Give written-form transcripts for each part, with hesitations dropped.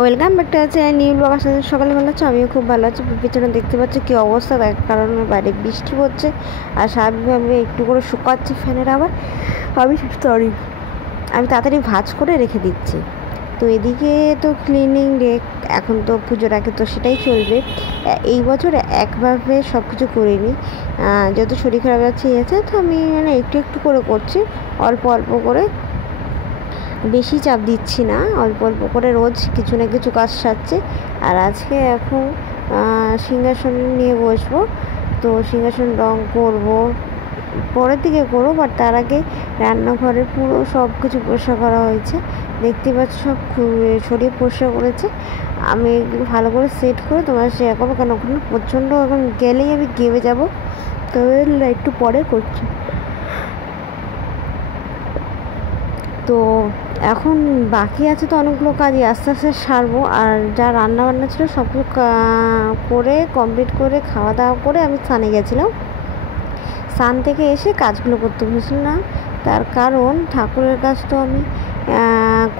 Welcome back to our channel new blog. আসলে সকালে ভালো আছো? আমিও খুব ভালো আছি। পিছনে দেখতে পাচ্ছি কী অবস্থা, তার কারণ বাইরে বৃষ্টি পড়ছে আর স্বাভাবিকভাবে একটু করে শুকাচ্ছে ফ্যানের আবার। আমি তাড়াতাড়ি ভাঁজ করে রেখে দিচ্ছি। তো এদিকে তো ক্লিনিং ডে, এখন তো পুজোর আগে তো সেটাই চলবে। এই বছর একভাবে সব কিছু করিনি, যেহেতু শরীর খারাপ আছে তো আমি একটু একটু করে করছি, অল্প অল্প করে, বেশি চাপ দিচ্ছি না, অল্প অল্প করে রোজ কিছু না কিছু কাজ সারছে। আর আজকে এখন সিংহাসন নিয়ে বসবো, তো সিংহাসন রং করব, পরের দিকে করবো, বাট তার আগে রান্নাঘরের পুরো সব কিছু পরিষ্কার করা হয়েছে। দেখতে পাচ্ছ সব সরিয়ে পরিষ্কার করেছে। আমি এগুলো ভালো করে সেট করে তোমার শেয়ার করবো, কেন ওখানে প্রচণ্ড এখন গেলেই আমি ঘেমে যাবো, তো একটু পরে করছি। তো এখন বাকি আছে তো অনেকগুলো কাজই আস্তে আস্তে সারবো। আর যা রান্না বান্না ছিল সব কিছু করে কমপ্লিট করে খাওয়া দাওয়া করে আমি স্নানে গেছিলাম। স্নান থেকে এসে কাজগুলো করতে বসেছিলাম, তার কারণ ঠাকুরের কাজ তো আমি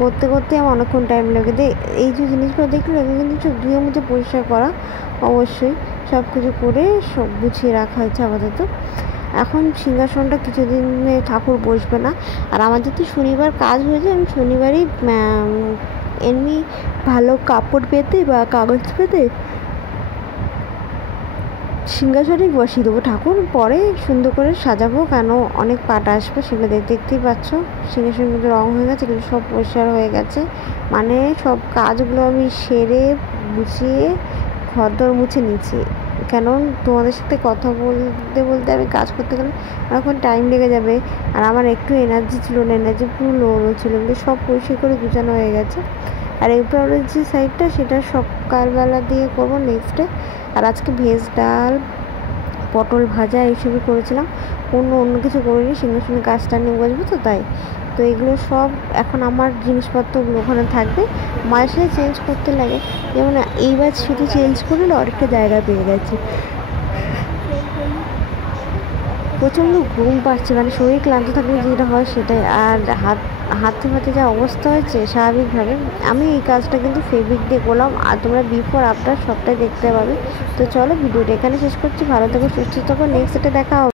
করতে করতে আমার অনেকক্ষণ টাইম লেগে দেয়। এই যে জিনিসগুলো দেখলো এগুলো কিন্তু সব ধুয়ে মুছে পরিষ্কার করা, অবশ্যই সব কিছু করে সব গুছিয়ে রাখা হয়েছে আপাতত। এখন সিংহাসনটা কিছুদিনে ঠাকুর বসবে না। আর আমাদের তো শনিবার কাজ হয়েছে, আমি শনিবারই এমনি ভালো কাপড় পেতে বা কাগজ পেতে সিংহাসনেই বসিয়ে দেবো ঠাকুর, পরে সুন্দর করে সাজাবো, কেন অনেক পাট আসবে সেগুলো দেখতেই পাচ্ছ। সিংহাসনের মধ্যে রঙ হয়ে গেছে, এগুলো সব পরিষ্কার হয়ে গেছে, মানে সব কাজগুলো আমি সেরে গুছিয়ে ঘরদোর মুছে নিচ্ছি। কেন তোমাদের সাথে কথা বলতে বলতে আমি কাজ করতে গেলে এখন টাইম লেগে যাবে, আর আমার একটু এনার্জি ছিল না, এনার্জি পুরো লো ছিল, কিন্তু সব পরিষ্কার করে গুছানো হয়ে গেছে। আর এরপরের যে সাইডটা সেটা সকালবেলা দিয়ে করবো নেক্সট ডে। আর আজকে ভেজ ডাল, পটল ভাজা এইসবই করেছিলাম, অন্য কিছু করিনি, সিংহাসনের কাজটা নিয়ে বসবো তো তাই। তো এগুলো সব এখন আমার জিনিসপত্রগুলো ওখানে থাকবে, মাঝে সাথে চেঞ্জ করতে লাগে। যেমন এইবার শুধু চেঞ্জ করলে অনেকটা জায়গা পেয়ে গেছে। প্রচণ্ড ঘুম পাচ্ছে, মানে শরীর ক্লান্ত থাকলে যেটা হয় সেটাই। আর হাতে যা অবস্থা হয়েছে স্বাভাবিকভাবে। আমি এই কাজটা কিন্তু ফেব্রিক দিয়ে করলাম, আর তোমরা বিফোর আফটার সবটাই দেখতে পাবে। তো চলো ভিডিওটা এখানে শেষ করছি, ভালো থেকো, সুস্থ থাকো, নেক্সট ডে দেখা হবে।